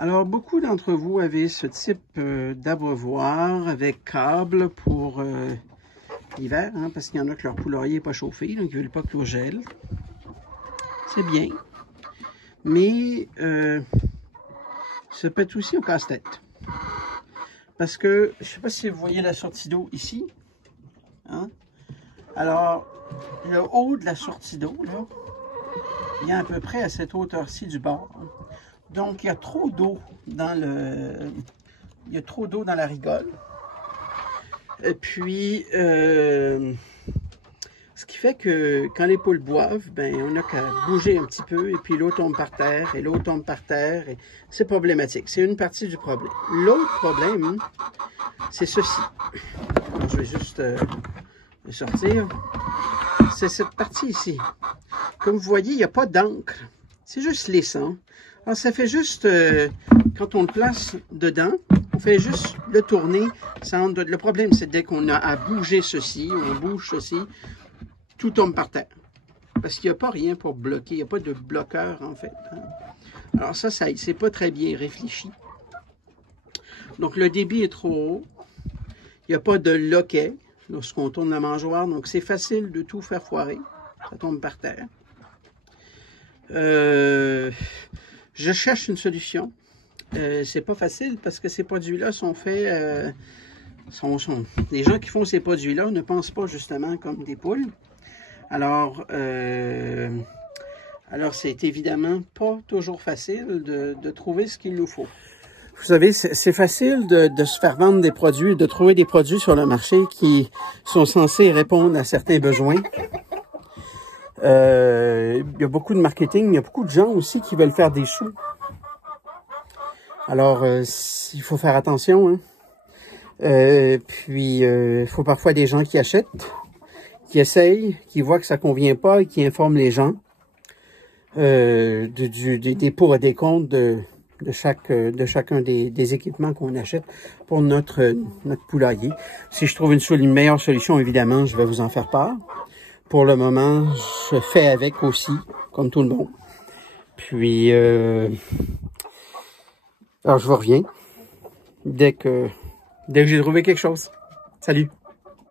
Alors, beaucoup d'entre vous avez ce type d'abreuvoir avec câble pour l'hiver, hein, parce qu'il y en a que leur poulailler n'est pas chauffé, donc ils ne veulent pas que l'eau gèle. C'est bien. Mais ça peut être aussi au casse-tête. Parce que, je ne sais pas si vous voyez la sortie d'eau ici. Hein? Alors, le haut de la sortie d'eau, là, il est à peu près à cette hauteur-ci du bord. Donc, il y a trop d'eau dans le... Il y a trop d'eau dans la rigole. Et puis, ce qui fait que quand les poules boivent, ben, on n'a qu'à bouger un petit peu et puis l'eau tombe par terre et l'eau tombe par terre. C'est problématique. C'est une partie du problème. L'autre problème, c'est ceci. Alors, je vais juste le sortir. C'est cette partie ici. Comme vous voyez, il n'y a pas d'encre. C'est juste laissant. Alors, ça fait juste, quand on le place dedans, on fait juste le tourner. Le problème, c'est dès qu'on a à bouger ceci, on bouge ceci, tout tombe par terre. Parce qu'il n'y a pas rien pour bloquer. Il n'y a pas de bloqueur, en fait. Alors ça c'est pas très bien réfléchi. Donc, le débit est trop haut. Il n'y a pas de loquet lorsqu'on tourne la mangeoire. Donc, c'est facile de tout faire foirer. Ça tombe par terre. Je cherche une solution. C'est pas facile parce que ces produits-là sont faits... les gens qui font ces produits-là ne pensent pas justement comme des poules. Alors c'est évidemment pas toujours facile de trouver ce qu'il nous faut. Vous savez, c'est facile de se faire vendre des produits, de trouver des produits sur le marché qui sont censés répondre à certains besoins. Il y a beaucoup de marketing, il y a beaucoup de gens aussi qui veulent faire des sous. Alors, il faut faire attention. Hein. Il faut parfois des gens qui achètent, qui essayent, qui voient que ça convient pas et qui informent les gens des pour et des contre de chacun des équipements qu'on achète pour notre poulailler. Si je trouve une meilleure solution, évidemment, je vais vous en faire part. Pour le moment, je fais avec aussi, comme tout le monde. Puis, alors je vous reviens dès que j'ai trouvé quelque chose. Salut!